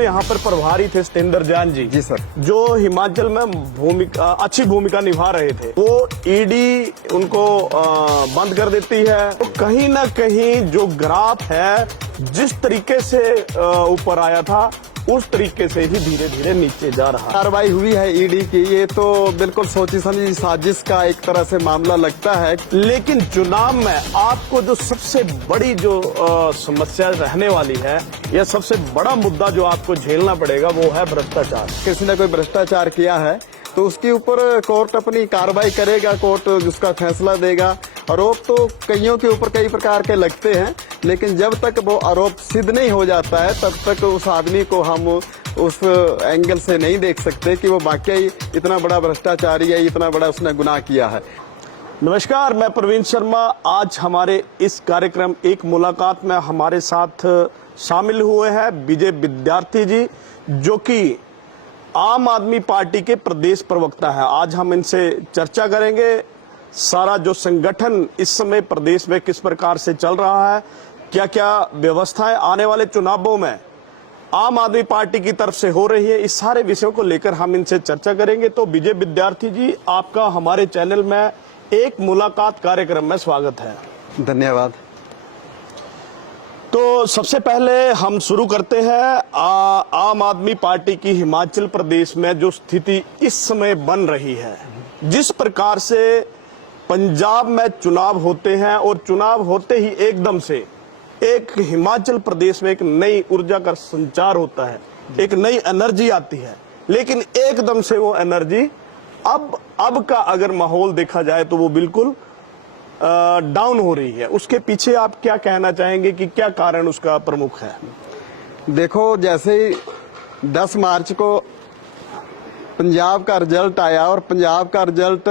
यहाँ पर प्रभारी थे सतेंद्र जैन जी। जी सर। जो हिमाचल में अच्छी भूमिका निभा रहे थे, वो ईडी उनको बंद कर देती है। तो कहीं ना कहीं जो ग्राफ है जिस तरीके से ऊपर आया था उस तरीके से ही धीरे धीरे नीचे जा रहा है। कार्रवाई हुई है ईडी की, ये तो बिल्कुल सोची समझी साजिश का एक तरह से मामला लगता है। लेकिन चुनाव में आपको जो सबसे बड़ी जो समस्या रहने वाली है या सबसे बड़ा मुद्दा जो आपको झेलना पड़ेगा वो है भ्रष्टाचार। किसी ने कोई भ्रष्टाचार किया है तो उसके ऊपर कोर्ट अपनी कार्रवाई करेगा, कोर्ट उसका फैसला देगा। आरोप तो कईयों के ऊपर कई प्रकार के लगते हैं, लेकिन जब तक वो आरोप सिद्ध नहीं हो जाता है तब तक उस आदमी को हम उस एंगल से नहीं देख सकते कि वो वाकई इतना बड़ा भ्रष्टाचारी है, इतना बड़ा उसने गुनाह किया है। नमस्कार, मैं प्रवीण शर्मा। आज हमारे इस कार्यक्रम एक मुलाकात में हमारे साथ शामिल हुए हैं विजय विद्यार्थी जी, जो कि आम आदमी पार्टी के प्रदेश प्रवक्ता है। आज हम इनसे चर्चा करेंगे सारा जो संगठन इस समय प्रदेश में किस प्रकार से चल रहा है, क्या क्या व्यवस्थाएं आने वाले चुनावों में आम आदमी पार्टी की तरफ से हो रही है, इस सारे विषयों को लेकर हम इनसे चर्चा करेंगे। तो विजय विद्यार्थी जी, आपका हमारे चैनल में एक मुलाकात कार्यक्रम में स्वागत है। धन्यवाद। तो सबसे पहले हम शुरू करते हैं आम आदमी पार्टी की हिमाचल प्रदेश में जो स्थिति इस समय बन रही है। जिस प्रकार से पंजाब में चुनाव होते हैं और चुनाव होते ही एकदम से एक हिमाचल प्रदेश में एक नई ऊर्जा का संचार होता है, एक नई एनर्जी आती है, लेकिन एकदम से वो एनर्जी अब का अगर माहौल देखा जाए तो वो बिल्कुल डाउन हो रही है। उसके पीछे आप क्या कहना चाहेंगे कि क्या कारण उसका प्रमुख है? देखो, जैसे ही 10 मार्च को पंजाब का रिजल्ट आया और पंजाब का रिजल्ट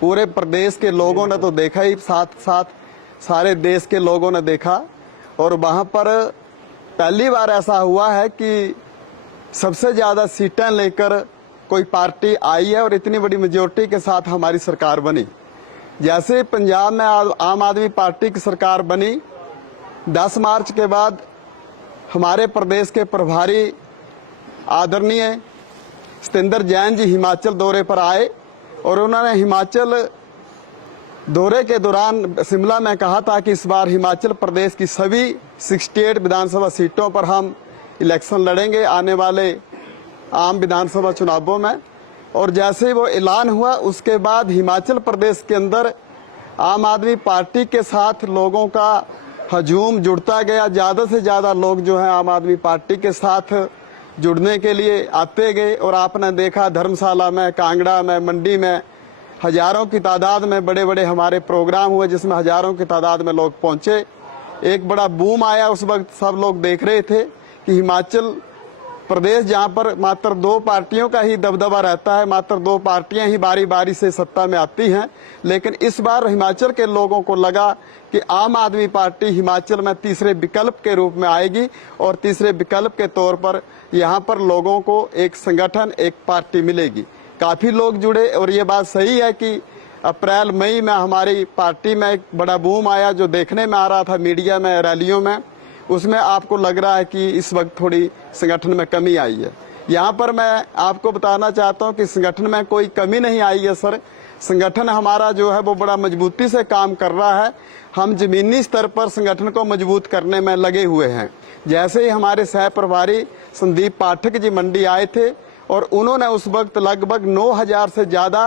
पूरे प्रदेश के लोगों ने तो देखा ही, साथ साथ सारे देश के लोगों ने देखा। और वहां पर पहली बार ऐसा हुआ है कि सबसे ज्यादा सीटें लेकर कोई पार्टी आई है और इतनी बड़ी मेजोरिटी के साथ हमारी सरकार बनी। जैसे पंजाब में आम आदमी पार्टी की सरकार बनी, 10 मार्च के बाद हमारे प्रदेश के प्रभारी आदरणीय सतेंद्र जैन जी हिमाचल दौरे पर आए और उन्होंने हिमाचल दौरे के दौरान शिमला में कहा था कि इस बार हिमाचल प्रदेश की सभी 68 विधानसभा सीटों पर हम इलेक्शन लड़ेंगे आने वाले आम विधानसभा चुनावों में। और जैसे ही वो ऐलान हुआ उसके बाद हिमाचल प्रदेश के अंदर आम आदमी पार्टी के साथ लोगों का हजूम जुड़ता गया। ज़्यादा से ज़्यादा लोग जो है आम आदमी पार्टी के साथ जुड़ने के लिए आते गए। और आपने देखा धर्मशाला में, कांगड़ा में, मंडी में हजारों की तादाद में बड़े बड़े हमारे प्रोग्राम हुए जिसमें हजारों की तादाद में लोग पहुंचे। एक बड़ा बूम आया, उस वक्त सब लोग देख रहे थे कि हिमाचल प्रदेश जहां पर मात्र 2 पार्टियों का ही दबदबा रहता है, मात्र 2 पार्टियां ही बारी बारी से सत्ता में आती हैं, लेकिन इस बार हिमाचल के लोगों को लगा कि आम आदमी पार्टी हिमाचल में तीसरे विकल्प के रूप में आएगी और तीसरे विकल्प के तौर पर यहां पर लोगों को एक संगठन, एक पार्टी मिलेगी। काफी लोग जुड़े और ये बात सही है कि अप्रैल मई में हमारी पार्टी में एक बड़ा बूम आया जो देखने में आ रहा था मीडिया में, रैलियों में। उसमें आपको लग रहा है कि इस वक्त थोड़ी संगठन में कमी आई है। यहाँ पर मैं आपको बताना चाहता हूँ कि संगठन में कोई कमी नहीं आई है सर। संगठन हमारा जो है वो बड़ा मजबूती से काम कर रहा है। हम जमीनी स्तर पर संगठन को मजबूत करने में लगे हुए हैं। जैसे ही हमारे सह प्रभारी संदीप पाठक जी मंडी आए थे और उन्होंने उस वक्त लगभग 9000 से ज्यादा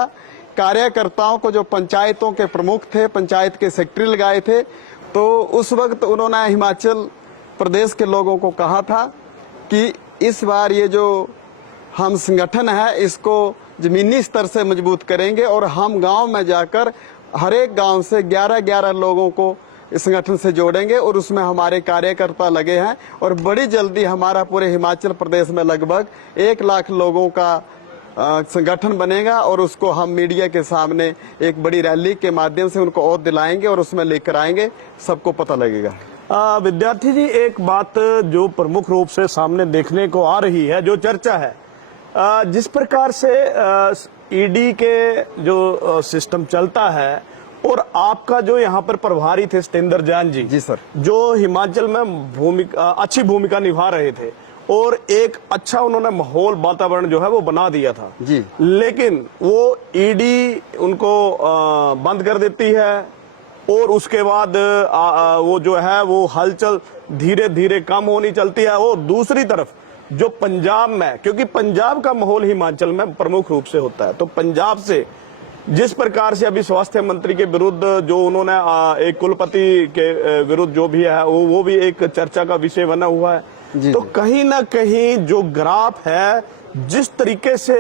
कार्यकर्ताओं को, जो पंचायतों के प्रमुख थे, पंचायत के सेक्रेटरी लगाए थे, तो उस वक्त उन्होंने हिमाचल प्रदेश के लोगों को कहा था कि इस बार ये जो हम संगठन है इसको जमीनी स्तर से मजबूत करेंगे और हम गांव में जाकर हर एक गांव से 11-11 लोगों को इस संगठन से जोड़ेंगे और उसमें हमारे कार्यकर्ता लगे हैं। और बड़ी जल्दी हमारा पूरे हिमाचल प्रदेश में लगभग 1 लाख लोगों का संगठन बनेगा और उसको हम मीडिया के सामने एक बड़ी रैली के माध्यम से उनको ओत दिलाएंगे और उसमें लेकर आएंगे, सबको पता लगेगा। विद्यार्थी जी, एक बात जो प्रमुख रूप से सामने देखने को आ रही है, जो चर्चा है, जिस प्रकार से ईडी के जो सिस्टम चलता है और आपका जो यहाँ पर प्रभारी थे सतेंद्र जैन जी। जी सर। जो हिमाचल में अच्छी भूमिका निभा रहे थे और एक अच्छा उन्होंने माहौल वातावरण जो है वो बना दिया था जी। लेकिन वो ईडी उनको बंद कर देती है और उसके बाद वो जो है वो हलचल धीरे धीरे कम होनी चलती है। और दूसरी तरफ जो पंजाब में, क्योंकि पंजाब का माहौल हिमाचल में प्रमुख रूप से होता है, तो पंजाब से जिस प्रकार से अभी स्वास्थ्य मंत्री के विरुद्ध जो उन्होंने एक कुलपति के विरुद्ध जो भी है वो भी एक चर्चा का विषय बना हुआ है। तो कहीं ना कहीं जो ग्राफ है जिस तरीके से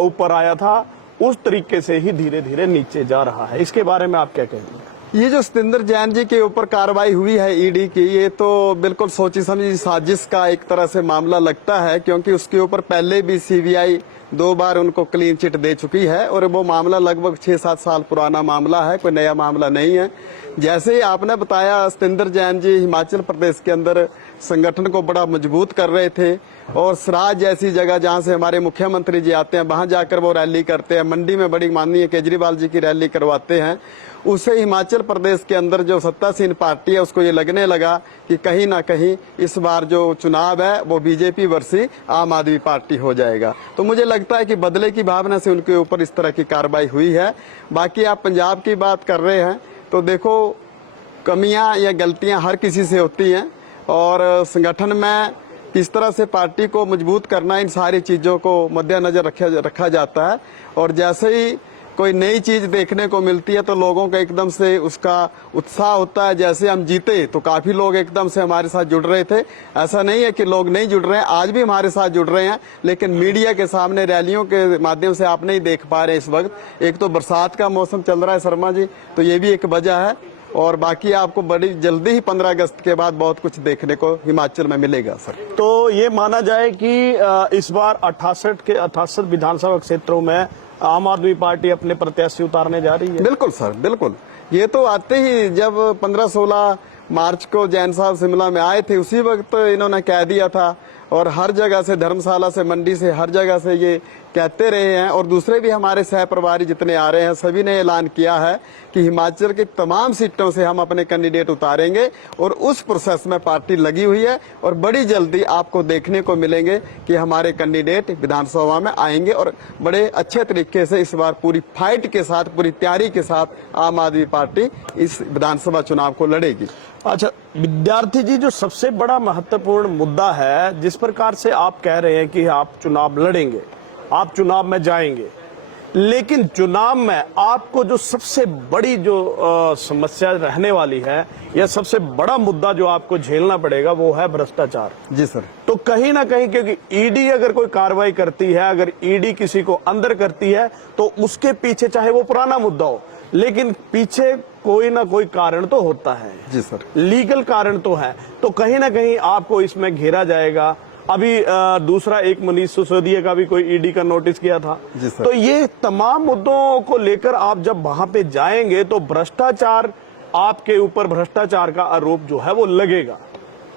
ऊपर आया था उस तरीके से ही धीरे धीरे नीचे जा रहा है। इसके बारे में आप क्या कहेंगे? ये जो सतिंदर जैन जी के ऊपर कार्रवाई हुई है ईडी की, ये तो बिल्कुल सोची समझी साजिश का एक तरह से मामला लगता है, क्योंकि उसके ऊपर पहले भी सीबीआई 2 बार उनको क्लीन चिट दे चुकी है और वो मामला लगभग 6-7 साल पुराना मामला है, कोई नया मामला नहीं है। जैसे ही आपने बताया, सतिंदर जैन जी हिमाचल प्रदेश के अंदर संगठन को बड़ा मजबूत कर रहे थे और सराज जैसी जगह जहां से हमारे मुख्यमंत्री जी आते हैं वहां जाकर वो रैली करते हैं, मंडी में बड़ी माननीय केजरीवाल जी की रैली करवाते हैं। उससे हिमाचल प्रदेश के अंदर जो सत्तासीन पार्टी है उसको ये लगने लगा कि कहीं ना कहीं इस बार जो चुनाव है वो बीजेपी वर्सी आम आदमी पार्टी हो जाएगा। तो मुझे लगता है कि बदले की भावना से उनके ऊपर इस तरह की कार्रवाई हुई है। बाकी आप पंजाब की बात कर रहे हैं तो देखो, कमियां या गलतियां हर किसी से होती हैं और संगठन में किस तरह से पार्टी को मजबूत करना, इन सारी चीजों को मद्देनजर रखा जाता है। और जैसे ही कोई नई चीज देखने को मिलती है तो लोगों का एकदम से उसका उत्साह होता है। जैसे हम जीते तो काफी लोग एकदम से हमारे साथ जुड़ रहे थे, ऐसा नहीं है कि लोग नहीं जुड़ रहे हैं, आज भी हमारे साथ जुड़ रहे हैं, लेकिन मीडिया के सामने रैलियों के माध्यम से आप नहीं देख पा रहे इस वक्त। एक तो बरसात का मौसम चल रहा है शर्मा जी, तो ये भी एक वजह है। और बाकी आपको बड़ी जल्दी ही 15 अगस्त के बाद बहुत कुछ देखने को हिमाचल में मिलेगा सर। तो ये माना जाए कि इस बार 68 विधानसभा क्षेत्रों में आम आदमी पार्टी अपने प्रत्याशी उतारने जा रही है। बिल्कुल सर, बिल्कुल। ये तो आते ही जब 15-16 मार्च को जैन साहब शिमला में आए थे उसी वक्त इन्होंने कह दिया था और हर जगह से, धर्मशाला से, मंडी से, हर जगह से ये कहते रहे हैं। और दूसरे भी हमारे सह प्रभारी जितने आ रहे हैं सभी ने ऐलान किया है कि हिमाचल की तमाम सीटों से हम अपने कैंडिडेट उतारेंगे और उस प्रोसेस में पार्टी लगी हुई है। और बड़ी जल्दी आपको देखने को मिलेंगे कि हमारे कैंडिडेट विधानसभा में आएंगे और बड़े अच्छे तरीके से इस बार पूरी फाइट के साथ, पूरी तैयारी के साथ आम आदमी पार्टी इस विधानसभा चुनाव को लड़ेगी। अच्छा विद्यार्थी जी, जो सबसे बड़ा महत्वपूर्ण मुद्दा है, जिस प्रकार से आप कह रहे हैं कि आप चुनाव लड़ेंगे, आप चुनाव में जाएंगे, लेकिन चुनाव में आपको जो सबसे बड़ी जो समस्या रहने वाली है या सबसे बड़ा मुद्दा जो आपको झेलना पड़ेगा वो है भ्रष्टाचार। जी सर। तो कहीं ना कहीं, क्योंकि ईडी अगर कोई कार्रवाई करती है, अगर ईडी किसी को अंदर करती है तो उसके पीछे चाहे वो पुराना मुद्दा हो, लेकिन पीछे कोई ना कोई कारण तो होता है। जी सर। लीगल कारण तो है, तो कहीं ना कहीं आपको इसमें घेरा जाएगा। अभी दूसरा एक मनीष सिसोदिया का भी कोई ईडी का नोटिस किया था। तो ये तमाम मुद्दों को लेकर आप जब वहां पे जाएंगे तो भ्रष्टाचार, आपके ऊपर भ्रष्टाचार का आरोप जो है वो लगेगा।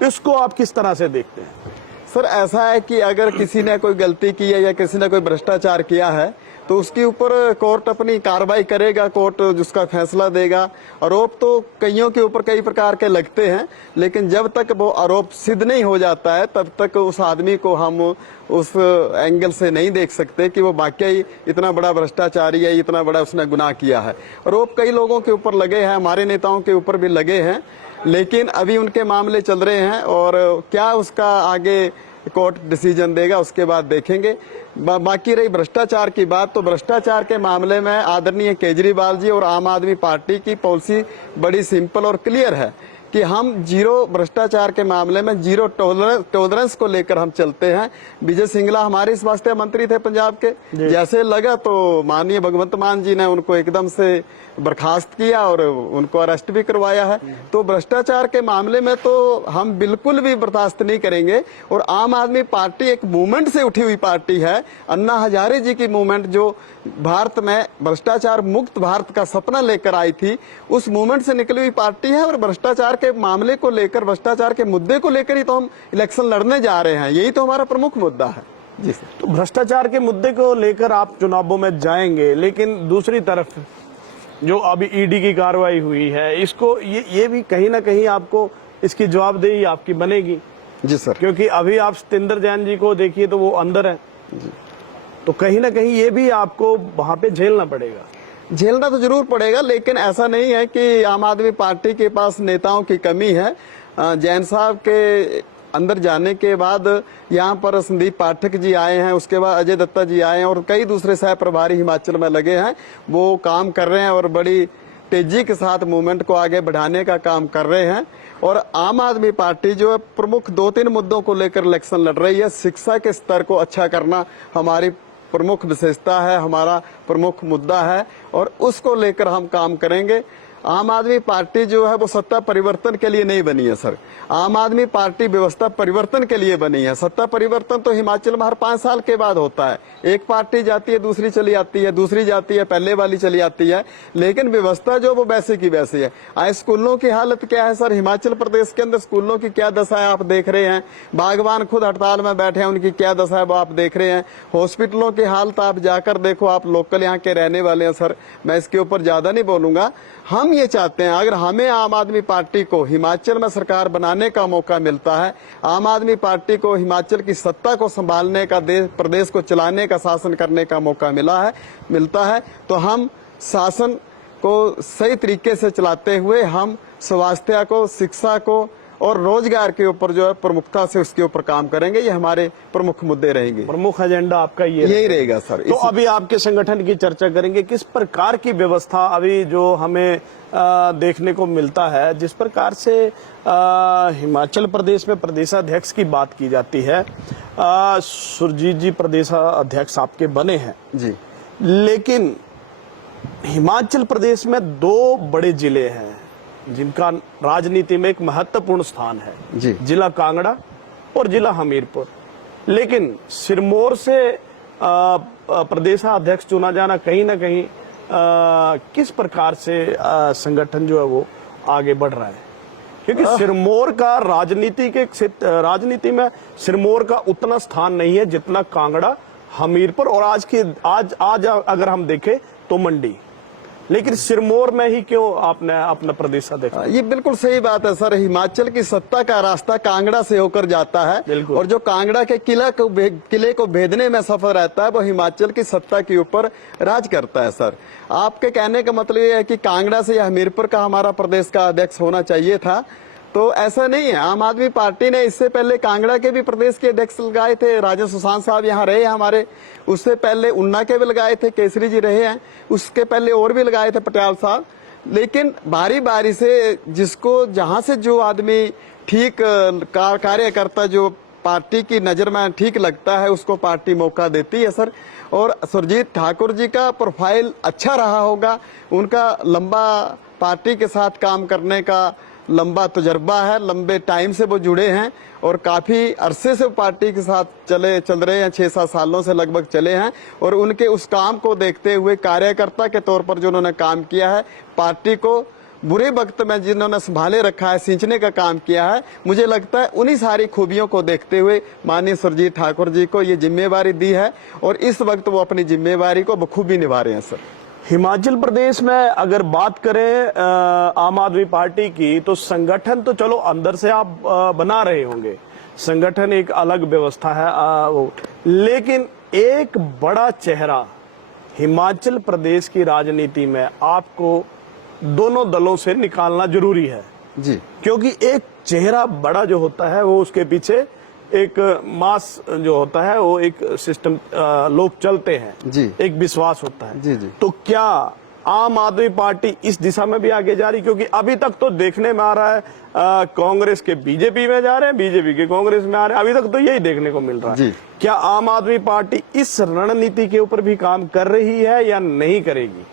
इसको आप किस तरह से देखते हैं? सर ऐसा है कि अगर किसी ने कोई गलती की है या किसी ने कोई भ्रष्टाचार किया है तो उसके ऊपर कोर्ट अपनी कार्रवाई करेगा, कोर्ट जिसका फैसला देगा। आरोप तो कईयों के ऊपर कई प्रकार के लगते हैं, लेकिन जब तक वो आरोप सिद्ध नहीं हो जाता है तब तक उस आदमी को हम उस एंगल से नहीं देख सकते कि वो वाकई इतना बड़ा भ्रष्टाचारी है, इतना बड़ा उसने गुनाह किया है। आरोप कई लोगों के ऊपर लगे हैं, हमारे नेताओं के ऊपर भी लगे हैं, लेकिन अभी उनके मामले चल रहे हैं और क्या उसका आगे कोर्ट डिसीजन देगा उसके बाद देखेंगे। बाकी रही भ्रष्टाचार की बात, तो भ्रष्टाचार के मामले में आदरणीय केजरीवाल जी और आम आदमी पार्टी की पॉलिसी बड़ी सिंपल और क्लियर है कि हम जीरो भ्रष्टाचार के मामले में जीरो टॉलरेंस को लेकर हम चलते हैं। विजय सिंगला हमारे स्वास्थ्य मंत्री थे पंजाब के, जैसे लगा तो माननीय भगवंत मान जी ने उनको एकदम से बर्खास्त किया और उनको अरेस्ट भी करवाया है। तो भ्रष्टाचार के मामले में तो हम बिल्कुल भी बर्दाश्त नहीं करेंगे। और आम आदमी पार्टी एक मूवमेंट से उठी हुई पार्टी है, अन्ना हजारे जी की मूवमेंट जो भारत में भ्रष्टाचार मुक्त भारत का सपना लेकर आई थी, उस मूवमेंट से निकली हुई पार्टी है। और भ्रष्टाचार के मामले को लेकर, भ्रष्टाचार के मुद्दे को लेकर ही तो हम इलेक्शन लड़ने जा रहे हैं, यही तो हमारा प्रमुख मुद्दा है। जी सर। तो भ्रष्टाचार के मुद्दे को लेकर आप चुनावों में जाएंगे, लेकिन दूसरी तरफ जो अभी ईडी की कार्रवाई हुई है, इसको ये भी कहीं ना कहीं आपको इसकी जवाबदेही आपकी बनेगी। जी सर। क्योंकि अभी आप सतेंद्र जैन जी को देखिए तो वो अंदर है, तो कहीं ना कहीं ये भी आपको वहां पे झेलना पड़ेगा। झेलना तो जरूर पड़ेगा, लेकिन ऐसा नहीं है कि आम आदमी पार्टी के पास नेताओं की कमी है। जैन साहब के अंदर जाने के बाद यहाँ पर संदीप पाठक जी आए हैं, उसके बाद अजय दत्ता जी आए हैं और कई दूसरे सह प्रभारी हिमाचल में लगे हैं। वो काम कर रहे हैं और बड़ी तेजी के साथ मूवमेंट को आगे बढ़ाने का काम कर रहे हैं। और आम आदमी पार्टी जो है प्रमुख 2-3 मुद्दों को लेकर इलेक्शन लड़ रही है। शिक्षा के स्तर को अच्छा करना हमारी प्रमुख विशेषता है, हमारा प्रमुख मुद्दा है और उसको लेकर हम काम करेंगे। आम आदमी पार्टी जो है वो सत्ता परिवर्तन के लिए नहीं बनी है सर। आम आदमी पार्टी व्यवस्था परिवर्तन के लिए बनी है। सत्ता परिवर्तन तो हिमाचल में हर 5 साल के बाद होता है। एक पार्टी जाती है, दूसरी चली आती है, दूसरी जाती है, पहले वाली चली आती है, लेकिन व्यवस्था जो वो वैसे की वैसी है। आज स्कूलों की हालत क्या है सर? हिमाचल प्रदेश के अंदर स्कूलों की क्या दशा है आप देख रहे हैं। बागवान खुद हड़ताल में बैठे हैं, उनकी क्या दशा है वो आप देख रहे हैं। हॉस्पिटलों की हालत आप जाकर देखो, आप लोकल यहाँ के रहने वाले हैं सर, मैं इसके ऊपर ज्यादा नहीं बोलूंगा। हम ये चाहते हैं अगर हमें आम आदमी पार्टी को हिमाचल में सरकार बनाने का मौका मिलता है, आम आदमी पार्टी को हिमाचल की सत्ता को संभालने का, प्रदेश को चलाने का, शासन करने का मौका मिलता है तो हम शासन को सही तरीके से चलाते हुए हम स्वास्थ्य को, शिक्षा को और रोजगार के ऊपर जो है प्रमुखता से उसके ऊपर काम करेंगे। ये हमारे प्रमुख मुद्दे रहेंगे। प्रमुख एजेंडा आपका यही रहेगा सर। तो अभी आपके संगठन की चर्चा करेंगे, किस प्रकार की व्यवस्था अभी जो हमें देखने को मिलता है, जिस प्रकार से हिमाचल प्रदेश में प्रदेशाध्यक्ष की बात की जाती है। सुरजीत जी प्रदेशाध्यक्ष आपके बने हैं जी, लेकिन हिमाचल प्रदेश में 2 बड़े जिले हैं जिनका राजनीति में एक महत्वपूर्ण स्थान है जी। जिला कांगड़ा और जिला हमीरपुर। लेकिन सिरमौर से प्रदेशाध्यक्ष चुना जाना कहीं ना कहीं किस प्रकार से संगठन जो है वो आगे बढ़ रहा है? क्योंकि सिरमौर का राजनीति में सिरमौर का उतना स्थान नहीं है जितना कांगड़ा, हमीरपुर और आज अगर हम देखें तो मंडी। लेकिन सिरमौर में ही क्यों आपने अपना प्रदेशाध्यक्ष? ये बिल्कुल सही बात है सर। हिमाचल की सत्ता का रास्ता कांगड़ा से होकर जाता है और जो कांगड़ा के किले को भेदने में सफल रहता है वो हिमाचल की सत्ता के ऊपर राज करता है सर। आपके कहने का मतलब ये है कि कांगड़ा से या हमीरपुर का हमारा प्रदेश का अध्यक्ष होना चाहिए था, तो ऐसा नहीं है। आम आदमी पार्टी ने इससे पहले कांगड़ा के भी प्रदेश के अध्यक्ष लगाए थे, राजा सुशांत साहब यहाँ रहे हमारे। उससे पहले उन्ना के भी लगाए थे, केसरी जी रहे हैं। उसके पहले और भी लगाए थे, पटियाल साहब। लेकिन बारी बारी से जिसको जहां से जो आदमी ठीक कार्यकर्ता जो पार्टी की नजर में ठीक लगता है उसको पार्टी मौका देती है सर। और सुरजीत ठाकुर जी का प्रोफाइल अच्छा रहा होगा, उनका लंबा पार्टी के साथ काम करने का लंबा तजर्बा है, लंबे टाइम से वो जुड़े हैं और काफी अरसे से पार्टी के साथ चल रहे हैं, 6-7 सालों से लगभग चले हैं। और उनके उस काम को देखते हुए कार्यकर्ता के तौर पर जो उन्होंने काम किया है, पार्टी को बुरे वक्त में जिन्होंने संभाले रखा है, सिंचने का काम किया है, मुझे लगता है उन्हीं सारी खूबियों को देखते हुए माननीय सुरजीत ठाकुर जी को ये जिम्मेवारी दी है और इस वक्त वो अपनी जिम्मेवारी को बखूबी निभा रहे हैं सर। हिमाचल प्रदेश में अगर बात करें आम आदमी पार्टी की, तो संगठन तो चलो अंदर से आप बना रहे होंगे, संगठन एक अलग व्यवस्था है लेकिन एक बड़ा चेहरा हिमाचल प्रदेश की राजनीति में आपको दोनों दलों से निकालना जरूरी है जी। क्योंकि एक चेहरा बड़ा जो होता है वो उसके पीछे एक मास जो होता है, वो एक सिस्टम लोग चलते हैं जी, एक विश्वास होता है जी जी। तो क्या आम आदमी पार्टी इस दिशा में भी आगे जा रही? क्योंकि अभी तक तो देखने में आ रहा है कांग्रेस के बीजेपी में जा रहे हैं, बीजेपी के कांग्रेस में आ रहे हैं, अभी तक तो यही देखने को मिल रहा है। क्या आम आदमी पार्टी इस रणनीति के ऊपर भी काम कर रही है या नहीं करेगी?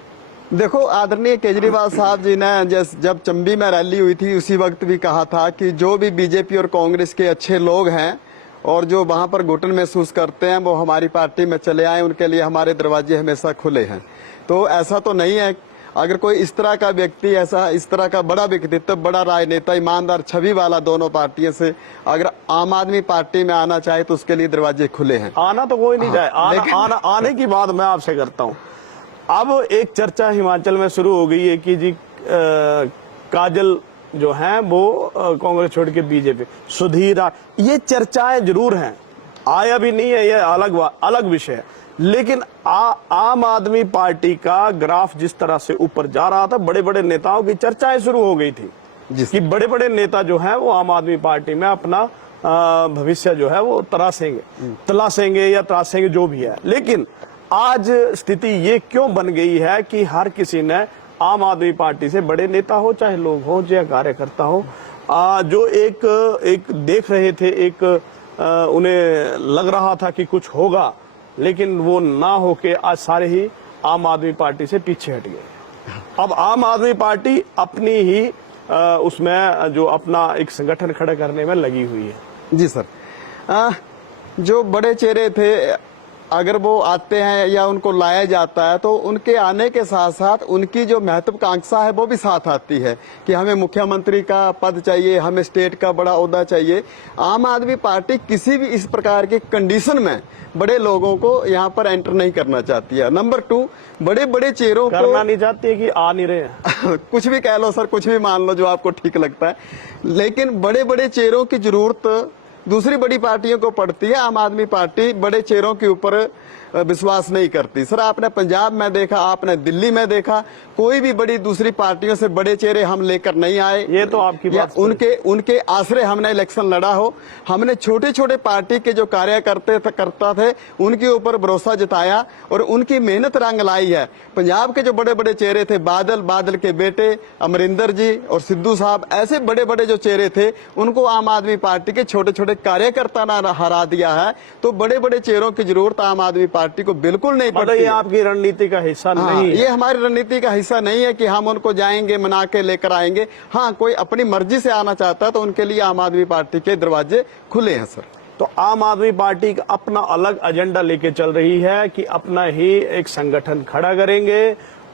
देखो, आदरणीय केजरीवाल साहब जी ने जब चंबी में रैली हुई थी उसी वक्त भी कहा था कि जो भी बीजेपी और कांग्रेस के अच्छे लोग हैं और जो वहां पर घुटन महसूस करते हैं वो हमारी पार्टी में चले आए, उनके लिए हमारे दरवाजे हमेशा खुले हैं। तो ऐसा तो नहीं है, अगर कोई इस तरह का व्यक्ति, इस तरह का बड़ा व्यक्तित्व, बड़ा राजनेता, ईमानदार छवि वाला दोनों पार्टियों से अगर आम आदमी पार्टी में आना चाहे तो उसके लिए दरवाजे खुले हैं। आना तो कोई नहीं चाहे, आने की बात मैं आपसे करता हूँ। अब एक चर्चा हिमाचल में शुरू हो गई है कि जी काजल जो हैं वो कांग्रेस छोड़ के बीजेपी, सुधीर, ये चर्चाएं जरूर हैं, आया भी नहीं है, ये अलग विषय है। लेकिन आम आदमी पार्टी का ग्राफ जिस तरह से ऊपर जा रहा था, बड़े बड़े नेताओं की चर्चाएं शुरू हो गई थी कि बड़े बड़े नेता जो हैं वो आम आदमी पार्टी में अपना भविष्य जो है वो तलाशेंगे या त्रासेंगे, जो भी है। लेकिन आज स्थिति ये क्यों बन गई है कि हर किसी ने आम आदमी पार्टी से, बड़े नेता हो चाहे लोग हो या कार्यकर्ता हो, जो एक देख रहे थे, उन्हें लग रहा था कि कुछ होगा, लेकिन वो ना होके आज सारे ही आम आदमी पार्टी से पीछे हट गए। अब आम आदमी पार्टी अपनी ही उसमें जो अपना एक संगठन खड़ा करने में लगी हुई है। जी सर, जो बड़े चेहरे थे अगर वो आते हैं या उनको लाया जाता है तो उनके आने के साथ साथ उनकी जो महत्वाकांक्षा है वो भी साथ आती है कि हमें मुख्यमंत्री का पद चाहिए, हमें स्टेट का बड़ा ओहदा चाहिए। आम आदमी पार्टी किसी भी इस प्रकार के कंडीशन में बड़े लोगों को यहाँ पर एंटर नहीं करना चाहती है। नंबर 2, बड़े बड़े चेहरों को करना नहीं चाहती है कि आ नहीं रहे हैं। कुछ भी कह लो सर, कुछ भी मान लो जो आपको ठीक लगता है, लेकिन बड़े बड़े चेहरों की जरूरत दूसरी बड़ी पार्टियों को पड़ती है। आम आदमी पार्टी बड़े चेहरों के ऊपर विश्वास नहीं करती। सर आपने पंजाब में देखा, आपने दिल्ली में देखा, कोई भी बड़ी दूसरी पार्टियों से बड़े चेहरे हम लेकर नहीं आए। ये तो आपकी बात, उनके आश्रय हमने इलेक्शन लड़ा हो। हमने छोटे छोटे पार्टी के जो करता थे उनके ऊपर भरोसा जताया और उनकी मेहनत रंग लाई है। पंजाब के जो बड़े बड़े चेहरे थे, बादल के बेटे अमरिंदर जी और सिद्धू साहब, ऐसे बड़े बड़े जो चेहरे थे उनको आम आदमी पार्टी के छोटे छोटे कार्यकर्ता ने हरा दिया है। तो बड़े बड़े चेहरों की जरूरत आम आदमी पार्टी को बिल्कुल नहीं पड़ती। ये आपकी रणनीति का हिस्सा नहीं है। ये हमारी रणनीति का हिस्सा नहीं है कि हम उनको जाएंगे मना के लेकर आएंगे। हाँ, कोई अपनी मर्जी से आना चाहता है तो उनके लिए आम आदमी पार्टी के दरवाजे खुले हैं सर। तो आम आदमी पार्टी का अपना अलग एजेंडा लेके चल रही है कि अपना ही एक संगठन खड़ा करेंगे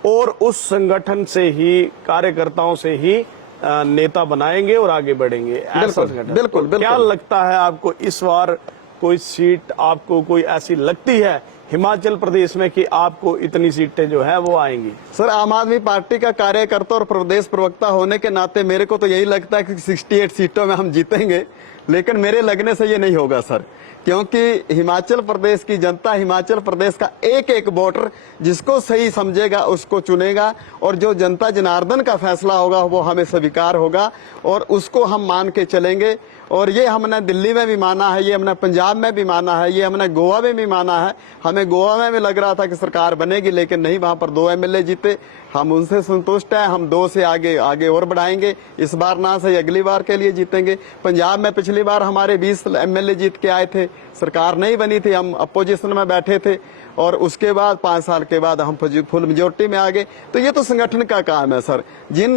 और उस संगठन से ही, कार्यकर्ताओं से ही नेता बनाएंगे और आगे बढ़ेंगे। ऐसा संगठन। बिल्कुल। क्या लगता है आपको इस बार कोई सीट आपको कोई ऐसी लगती है हिमाचल प्रदेश में कि आपको इतनी सीटें जो है वो आएंगी? सर आम आदमी पार्टी का कार्यकर्ता और प्रदेश प्रवक्ता होने के नाते मेरे को तो यही लगता है कि 68 सीटों में हम जीतेंगे, लेकिन मेरे लगने से ये नहीं होगा सर, क्योंकि हिमाचल प्रदेश की जनता, हिमाचल प्रदेश का एक एक वोटर जिसको सही समझेगा उसको चुनेगा और जो जनता जनार्दन का फैसला होगा वो हमें स्वीकार होगा और उसको हम मान के चलेंगे। और ये हमने दिल्ली में भी माना है, ये हमने पंजाब में भी माना है, ये हमने गोवा में भी माना है। हमें गोवा में भी लग रहा था कि सरकार बनेगी, लेकिन नहीं, वहां पर 2 MLA जीते। हम उनसे संतुष्ट हैं, हम 2 से आगे और बढ़ाएंगे। इस बार ना सही अगली बार के लिए जीतेंगे। पंजाब में पिछली बार हमारे 20 MLA जीत के आए थे, सरकार नहीं बनी थी, हम अपोजिशन में बैठे थे और उसके बाद 5 साल के बाद हम फुल मेजोरिटी में आ गए। तो ये तो संगठन का काम है सर। जिन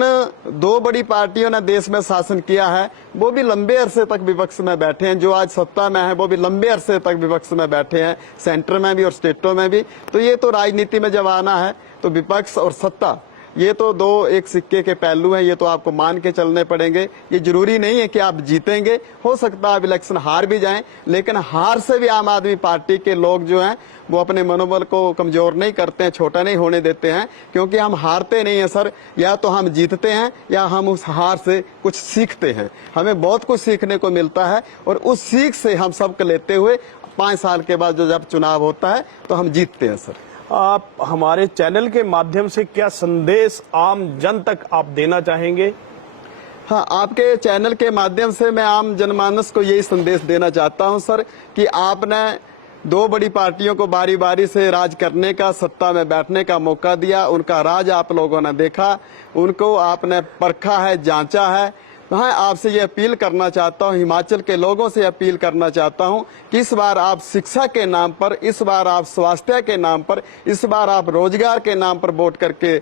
2 बड़ी पार्टियों ने देश में शासन किया है वो भी लंबे अरसे तक विपक्ष में बैठे हैं, जो आज सत्ता में है वो भी लंबे अरसे तक विपक्ष में बैठे हैं, सेंटर में भी और स्टेटों में भी। तो ये तो राजनीति में जब आना है तो विपक्ष और सत्ता, ये तो 2 एक सिक्के के पहलू हैं, ये तो आपको मान के चलने पड़ेंगे। ये जरूरी नहीं है कि आप जीतेंगे, हो सकता है आप इलेक्शन हार भी जाएं, लेकिन हार से भी आम आदमी पार्टी के लोग जो हैं वो अपने मनोबल को कमजोर नहीं करते हैं, छोटा नहीं होने देते हैं, क्योंकि हम हारते नहीं हैं सर। या तो हम जीतते हैं या हम उस हार से कुछ सीखते हैं। हमें बहुत कुछ सीखने को मिलता है और उस सीख से हम सबको लेते हुए 5 साल के बाद जब चुनाव होता है तो हम जीतते हैं सर। आप हमारे चैनल के माध्यम से क्या संदेश आम जन तक आप देना चाहेंगे? हाँ, आपके चैनल के माध्यम से मैं आम जनमानस को यही संदेश देना चाहता हूं सर कि आपने 2 बड़ी पार्टियों को बारी बारी से राज करने का, सत्ता में बैठने का मौका दिया। उनका राज आप लोगों ने देखा, उनको आपने परखा है, जांचा है। मैं आपसे ये अपील करना चाहता हूँ, हिमाचल के लोगों से अपील करना चाहता हूँ कि इस बार आप शिक्षा के नाम पर, इस बार आप स्वास्थ्य के नाम पर, इस बार आप रोजगार के नाम पर वोट करके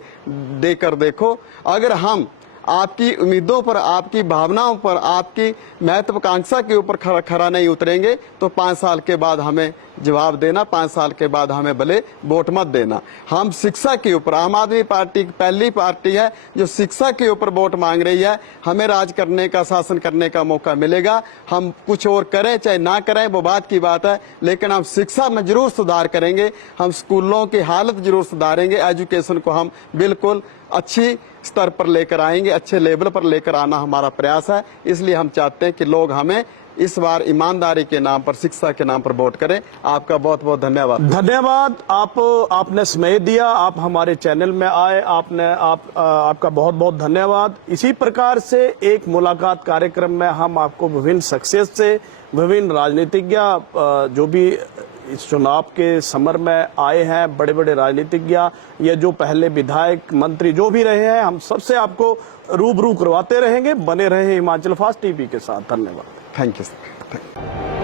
देकर देखो। अगर हम आपकी उम्मीदों पर, आपकी भावनाओं पर, आपकी महत्वाकांक्षा के ऊपर खरा नहीं उतरेंगे तो 5 साल के बाद हमें जवाब देना, 5 साल के बाद हमें भले वोट मत देना। हम शिक्षा के ऊपर, आम आदमी पार्टी पहली पार्टी है जो शिक्षा के ऊपर वोट मांग रही है। हमें राज करने का, शासन करने का मौका मिलेगा। हम कुछ और करें चाहे ना करें वो बात की बात है, लेकिन हम शिक्षा में जरूर सुधार करेंगे। हम स्कूलों की हालत जरूर सुधारेंगे। एजुकेशन को हम बिल्कुल अच्छी स्तर पर लेकर आएंगे, अच्छे लेवल पर लेकर आना हमारा प्रयास है। इसलिए हम चाहते हैं कि लोग हमें इस बार ईमानदारी के नाम पर, शिक्षा के नाम पर वोट करें। आपका बहुत बहुत धन्यवाद। धन्यवाद। आपने समय दिया, आप हमारे चैनल में आए, आपका बहुत बहुत धन्यवाद। इसी प्रकार से एक मुलाकात कार्यक्रम में हम आपको विभिन्न सक्सेस से, विभिन्न राजनीतिज्ञ जो भी इस चुनाव के समर में आए हैं, बड़े बड़े राजनीतिज्ञ या जो पहले विधायक मंत्री जो भी रहे हैं, हम सबसे आपको रूबरू करवाते रहेंगे। बने रहे हिमाचल फास्ट टीवी के साथ। धन्यवाद। Thank you sir.